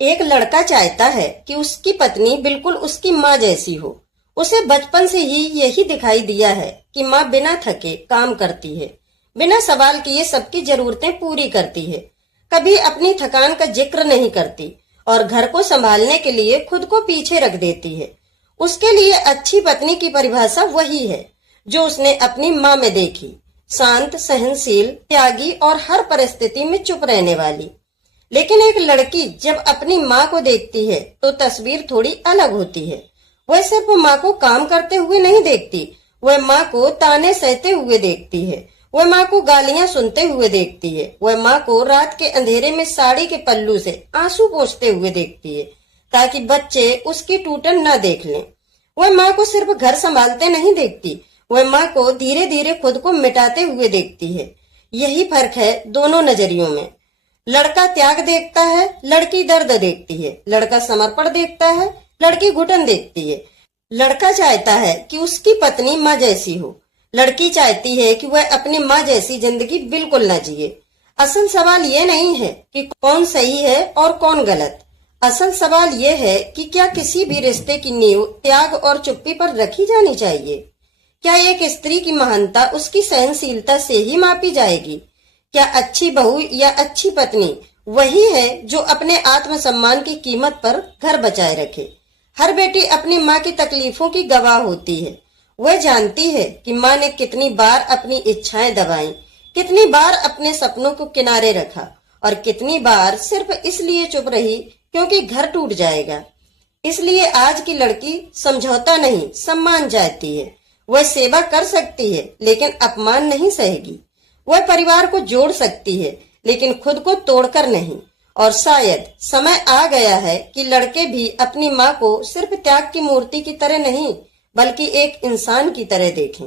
एक लड़का चाहता है कि उसकी पत्नी बिल्कुल उसकी माँ जैसी हो। उसे बचपन से ही यही दिखाई दिया है कि माँ बिना थके काम करती है, बिना सवाल किए सबकी जरूरतें पूरी करती है, कभी अपनी थकान का जिक्र नहीं करती और घर को संभालने के लिए खुद को पीछे रख देती है। उसके लिए अच्छी पत्नी की परिभाषा वही है जो उसने अपनी माँ में देखी, शांत, सहनशील, त्यागी और हर परिस्थिति में चुप रहने वाली। लेकिन एक लड़की जब अपनी माँ को देखती है तो तस्वीर थोड़ी अलग होती है। वह सिर्फ माँ को काम करते हुए नहीं देखती, वह माँ को ताने सहते हुए देखती है, वह माँ को गालियां सुनते हुए देखती है, वह माँ को रात के अंधेरे में साड़ी के पल्लू से आंसू पोंछते हुए देखती है ताकि बच्चे उसकी टूटन न देख लें। वह माँ को सिर्फ घर संभालते नहीं देखती, वह माँ को धीरे धीरे खुद को मिटाते हुए देखती है। यही फर्क है दोनों नजरियों में। लड़का त्याग देखता है, लड़की दर्द देखती है। लड़का समर्पण देखता है, लड़की घुटन देखती है। लड़का चाहता है कि उसकी पत्नी माँ जैसी हो, लड़की चाहती है कि वह अपनी माँ जैसी जिंदगी बिल्कुल न जिए। असल सवाल ये नहीं है कि कौन सही है और कौन गलत। असल सवाल ये है कि क्या किसी भी रिश्ते की नींव त्याग और चुप्पी पर रखी जानी चाहिए? क्या एक स्त्री की महानता उसकी सहनशीलता से ही मापी जाएगी? क्या अच्छी बहू या अच्छी पत्नी वही है जो अपने आत्मसम्मान की कीमत पर घर बचाए रखे? हर बेटी अपनी माँ की तकलीफों की गवाह होती है। वह जानती है कि माँ ने कितनी बार अपनी इच्छाएं दबाई, कितनी बार अपने सपनों को किनारे रखा और कितनी बार सिर्फ इसलिए चुप रही क्योंकि घर टूट जाएगा। इसलिए आज की लड़की समझौता नहीं, सम्मान चाहती है। वह सेवा कर सकती है लेकिन अपमान नहीं सहेगी। वह परिवार को जोड़ सकती है लेकिन खुद को तोड़कर नहीं। और शायद समय आ गया है कि लड़के भी अपनी माँ को सिर्फ त्याग की मूर्ति की तरह नहीं बल्कि एक इंसान की तरह देखें।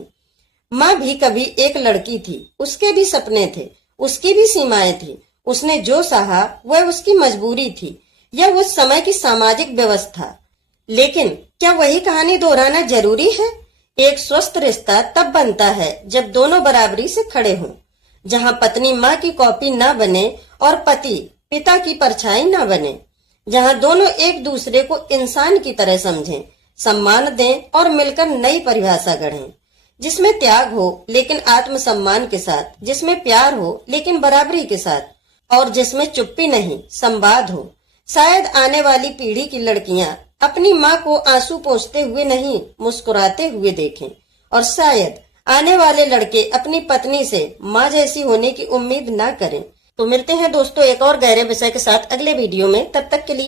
माँ भी कभी एक लड़की थी, उसके भी सपने थे, उसकी भी सीमाएं थी। उसने जो सहा वह उसकी मजबूरी थी या उस समय की सामाजिक व्यवस्था। लेकिन क्या वही कहानी दोहराना जरूरी है? एक स्वस्थ रिश्ता तब बनता है जब दोनों बराबरी से खड़े हों, जहां पत्नी माँ की कॉपी न बने और पति पिता की परछाई न बने, जहां दोनों एक दूसरे को इंसान की तरह समझें, सम्मान दें और मिलकर नई परिभाषा गढ़ें, जिसमें त्याग हो लेकिन आत्मसम्मान के साथ, जिसमें प्यार हो लेकिन बराबरी के साथ और जिसमें चुप्पी नहीं संवाद हो। शायद आने वाली पीढ़ी की लड़कियां अपनी माँ को आंसू पोंछते हुए नहीं मुस्कुराते हुए देखें और शायद आने वाले लड़के अपनी पत्नी से माँ जैसी होने की उम्मीद ना करें। तो मिलते हैं दोस्तों एक और गहरे विषय के साथ अगले वीडियो में। तब तक के लिए